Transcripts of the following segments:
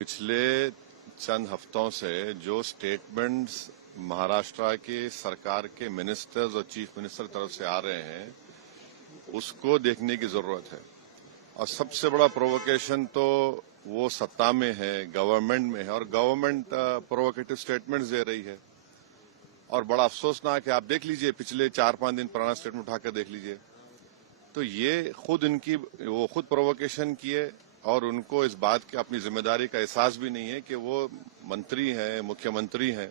पिछले चंद हफ्तों से जो स्टेटमेंट्स महाराष्ट्र के सरकार के मिनिस्टर्स और चीफ मिनिस्टर की तरफ से आ रहे हैं उसको देखने की जरूरत है। और सबसे बड़ा प्रोवोकेशन तो वो सत्ता में है, गवर्नमेंट में है, और गवर्नमेंट प्रोवोकेटिव स्टेटमेंट्स दे रही है। और बड़ा अफसोसनाक है, आप देख लीजिए पिछले 4-5 दिन पुराना स्टेटमेंट उठाकर देख लीजिए, तो ये वो खुद प्रोवोकेशन किए और उनको इस बात की अपनी जिम्मेदारी का एहसास भी नहीं है कि वो मंत्री हैं, मुख्यमंत्री हैं।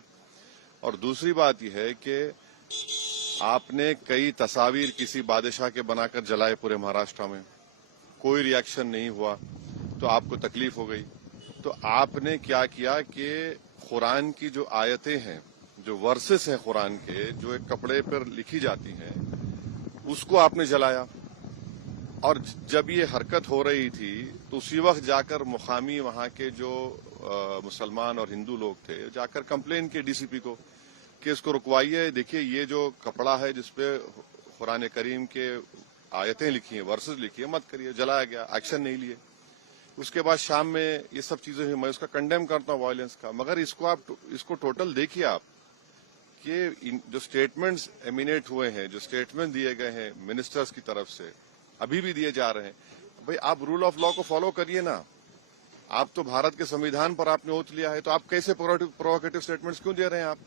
और दूसरी बात यह है कि आपने कई तस्वीर किसी बादशाह के बनाकर जलाए पूरे महाराष्ट्र में, कोई रिएक्शन नहीं हुआ, तो आपको तकलीफ हो गई। तो आपने क्या किया कि कुरान की जो आयतें हैं, जो वर्सेस हैं कुरान के, जो एक कपड़े पर लिखी जाती हैं, उसको आपने जलाया। और जब ये हरकत हो रही थी तो उसी वक्त जाकर मुकामी वहां के जो मुसलमान और हिंदू लोग थे, जाकर कंप्लेन किए डीसीपी को कि इसको रुकवाइए। देखिए ये जो कपड़ा है जिसपे कुरान करीम के आयतें लिखी हैं, वर्सेस लिखी है, मत करिए। जलाया गया, एक्शन नहीं लिए। उसके बाद शाम में ये सब चीजें हुई। मैं उसका कंडेम करता हूँ वायलेंस का, मगर इसको टोटल देखिए आप कि जो स्टेटमेंट्स एमिनेट हुए हैं, जो स्टेटमेंट दिए गए हैं मिनिस्टर्स की तरफ से, अभी भी दिए जा रहे हैं, भाई आप रूल ऑफ लॉ को फॉलो करिए ना। आप तो भारत के संविधान पर आपने ओथ लिया है, तो आप कैसे प्रोवोकेटिव स्टेटमेंट्स क्यों दे रहे हैं आप?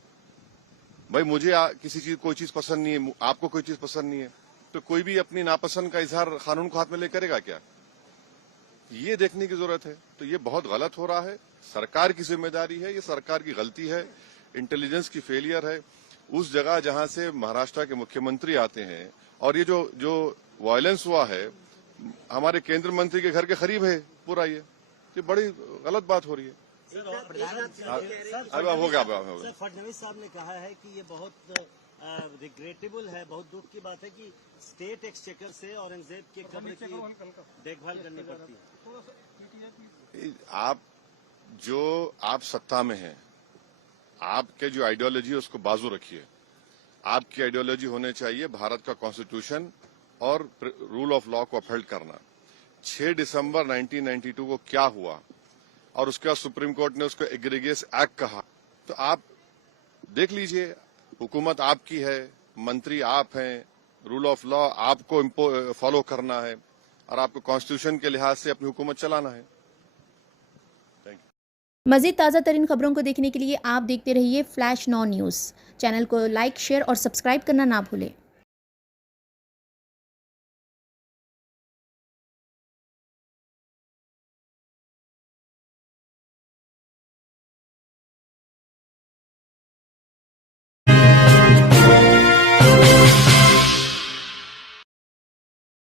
भाई मुझे कोई चीज पसंद नहीं है, आपको कोई चीज पसंद नहीं है, तो कोई भी अपनी नापसंद का इजहार कानून को हाथ में ले करेगा क्या? ये देखने की जरूरत है। तो ये बहुत गलत हो रहा है, सरकार की जिम्मेदारी है, ये सरकार की गलती है, इंटेलिजेंस की फेलियर है। उस जगह जहां से महाराष्ट्र के मुख्यमंत्री आते हैं, और ये जो वायलेंस हुआ है हमारे केंद्रीय मंत्री के घर के करीब है पूरा, ये बड़ी गलत बात हो रही है। अब हो गया। सर, फडणवीस साहब ने कहा है कि ये बहुत रिग्रेटेबल है, बहुत दुख की बात है कि स्टेट एक्सचेकर से औरंगजेब के कब्र की देखभाल करनी पड़ती है। आप सत्ता में हैं, आपके जो आइडियोलॉजी है उसको बाजू रखिए। आपकी आइडियोलॉजी होने चाहिए भारत का कॉन्स्टिट्यूशन और रूल ऑफ लॉ को अपहोल्ड करना। 6 दिसंबर 1992 को क्या हुआ, और उसके बाद सुप्रीम कोर्ट ने उसको एग्रीगेस एक्ट कहा, तो आप देख लीजिए। हुकूमत आपकी है, मंत्री आप हैं, रूल ऑफ लॉ आपको फॉलो करना है, और आपको कॉन्स्टिट्यूशन के लिहाज से अपनी हुकूमत चलाना है। मज़ीद ताज़ा तरीन खबरों को देखने के लिए आप देखते रहिए फ्लैश 9 न्यूज़। चैनल को लाइक, शेयर और सब्सक्राइब करना ना भूलें।